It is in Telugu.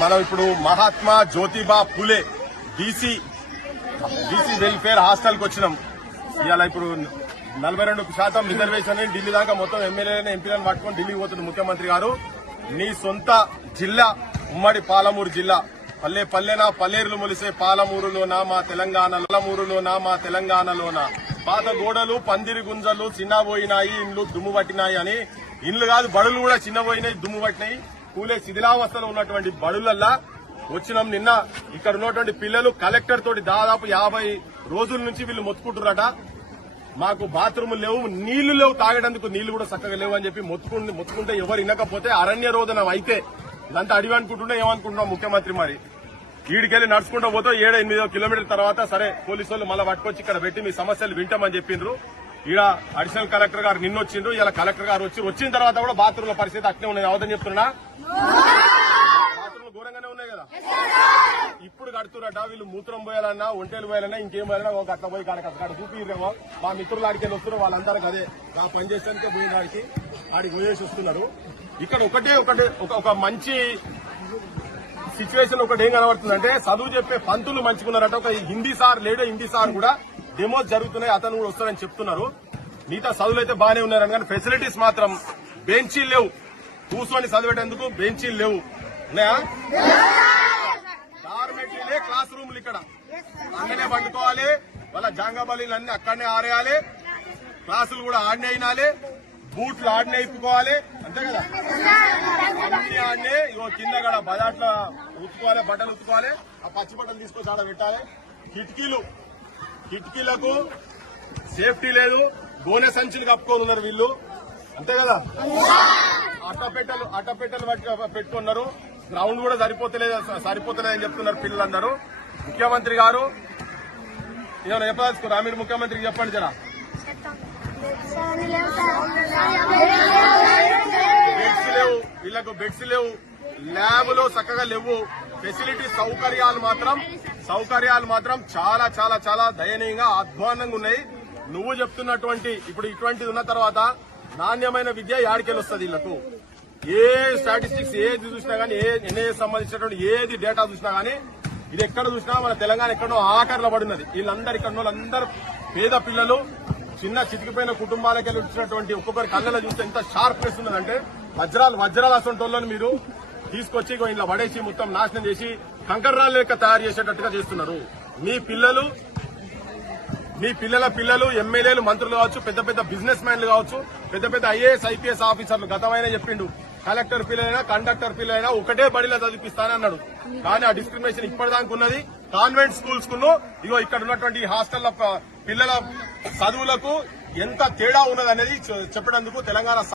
మనం ఇప్పుడు Mahatma Jyotiba Phule BC BC welfare హాస్టల్కి వచ్చినాం. ఇవాళ ఇప్పుడు నలభై రెండు శాతం రిజర్వేషన్ ఢిల్లీ దాకా మొత్తం ఎమ్మెల్యేలను ఎంపీలను పట్టుకొని ఢిల్లీ పోతున్న ముఖ్యమంత్రి గారు. నీ సొంత జిల్లా ఉమ్మడి పాలమూరు జిల్లా. పల్లె పల్లెన పల్లేరులు మొలిసే పాలమూరులోనా మా తెలంగాణ పాలమూరులోనా మా తెలంగాణలోనా? పాత గోడలు పందిరి గుంజలు చిన్నబోయినాయి ఇండ్లు దుమ్ము పట్టినాయి అని. ఇండ్లు కాదు బడులు కూడా చిన్నబోయినాయి దుమ్ము పట్టినాయి. కూలే శిథిలావస్థలో ఉన్నటువంటి బడులల్లా వచ్చినాం నిన్న. ఇక్కడ ఉన్నటువంటి పిల్లలు కలెక్టర్ తోటి దాదాపు యాభై రోజుల నుంచి వీళ్ళు మొత్తుకుంటున్నారట. మాకు బాత్రూములు లేవు నీళ్ళు లేవు తాగడానికి నీళ్ళు కూడా చక్కగా లేవు అని చెప్పి మొత్తుకుంటే మొత్తుకుంటే ఎవరు వినకపోతే అరణ్య రోదనం అయితే. ఇదంతా అడివి అనుకుంటుంటే ఏమనుకుంటున్నాం ముఖ్యమంత్రి మరి. వీడికెళ్ళి నడుచుకుంటూ పోతే ఏడు ఎనిమిదో కిలోమీటర్ తర్వాత సరే పోలీసు వాళ్ళు మళ్ళీ పట్టుకొచ్చి ఇక్కడ పెట్టి మీ సమస్యలు వింటామని చెప్పిండ్రు. ఈడ అడిషనల్ కలెక్టర్ గారు నిన్న వచ్చిండ్రు ఇలా కలెక్టర్ గారు వచ్చి వచ్చిన తర్వాత కూడా బాత్రూమ్ల పరిస్థితి అట్లే ఉన్నది. అవదని చెప్తున్నా? బాత్రూమ్లు ఘోరంగానే ఉన్నాయి కదా? ఇప్పుడు కడుతున్నట వీళ్ళు మూత్రం పోయాలన్నా ఒంటేలు పోయాలన్నా ఇంకేం పోయాలన్నా ఒక అట్లా పోయి కాడ అక్కడ చూపిరేమో మా మిత్రులు ఆడికి వస్తున్నారు వాళ్ళందరూ అదే. ఆ పని చేసానికే పోయిన ఆడికి. ఆడికి పోయేసి వస్తున్నారు. ఇక్కడ ఒకటే ఒకటి ఒక ఒక మంచి సిచ్యువేషన్ ఒకటి ఏం కనబడుతుందంటే చదువు చెప్పే పంతులు మంచుకున్నారట ఒక హిందీ సార్ లేడో హిందీ సార్ కూడా. డెమోస్ జరుగుతున్నాయి అతను కూడా వస్తారని చెప్తున్నారు. మిగతా చదువులు అయితే బాగానే ఉన్నారని కానీ ఫెసిలిటీస్ మాత్రం బెంచీలు లేవు. కూర్చొని చదివేటందుకు బెంచీలు లేవు. ఉన్నాయా? డార్మెటరీలే క్లాస్ రూమ్లు ఇక్కడ. అక్కడనే పండుకోవాలి వాళ్ళ జాంగబలీలు అన్ని అక్కడనే ఆరేయాలి. క్లాసులు కూడా ఆడనే అయినాలి బూట్లు ఆడనే ఇప్పుకోవాలి. అంతే కదా? అన్ని ఆడనే ఇగో కింద కూడా బజాట్లో ఉతుకోవాలి బట్టలు ఉతుకోవాలి ఆ పచ్చి బట్టలు తీసుకొచ్చి ఆడ పెట్టాలి. కిటికీలు. కిటికీలకు సేఫ్టీ లేదు గోనె సంచులు కప్పుకొని ఉన్నారు వీళ్ళు. అంతే కదా? అట్టపెట్టలు అట్టపెట్టలు పెట్టుకున్నారు. గ్రౌండ్ కూడా సరిపోతలేదు సరిపోతలేదని చెప్తున్నారు పిల్లలందరూ. ముఖ్యమంత్రి గారు ఏమైనా చెప్పదలుచుకురా మీరు ముఖ్యమంత్రికి చెప్పండి జరా. బెడ్స్ లేవు వీళ్ళకు బెడ్స్ లేవు ల్యాబ్లు చక్కగా లేవు. ఫెసిలిటీ సౌకర్యాలు మాత్రం సౌకర్యాలు మాత్రం చాలా చాలా చాలా దయనీయంగా అధ్వానంగా ఉన్నాయి. నువ్వు చెప్తున్నటువంటి ఇప్పుడు ఇటువంటిది ఉన్న తర్వాత నాణ్యమైన విద్య యాడికెళ్ళి వస్తుంది వీళ్ళకు ఏ స్టాటిస్టిక్స్ ఏది చూసినా గానీ ఏ ఎన్ఏఎస్ సంబంధించినటువంటి ఏది డేటా చూసినా గానీ ఇది ఎక్కడ చూసినా మన తెలంగాణ ఎక్కడో ఆఖరిలో పడినది వీళ్ళందరూ ఇక్కడ ఉన్న పేద పిల్లలు చిన్న చితికిపోయిన కుటుంబాలకి వచ్చినటువంటి ఒక్కొక్కరి కళ్ళలో చూస్తే ఎంత షార్ప్నెస్ ఉన్నదంటే వజ్రాలు వజ్రాలు అసంటోళ్ళని మీరు తీసుకొచ్చి ఇంట్లో ఇలా పడేసి మొత్తం నాశనం చేసి కంకర్రాలు లెక్క తయారు చేసేటట్టుగా చేస్తున్నారు. మీ పిల్లలు మీ పిల్లల పిల్లలు ఎమ్మెల్యేలు మంత్రులు కావచ్చు పెద్ద పెద్ద బిజినెస్ మ్యాన్లు కావచ్చు పెద్ద పెద్ద ఐఏఎస్ ఐపీఎస్ ఆఫీసర్లు గతమైన చెప్పిండు. కలెక్టర్ పిల్లలైనా కండక్టర్ పిల్లలైనా ఒకటే బడిలో చదివిస్తానన్నాడు కానీ ఆ డిస్క్రిమినేషన్ ఇప్పటిదాకా ఉన్నది. కాన్వెంట్ స్కూల్స్ కును ఇగో ఇక్కడ ఉన్నటువంటి హాస్టల్ల పిల్లల చదువులకు ఎంత తేడా ఉన్నది అనేది తెలంగాణ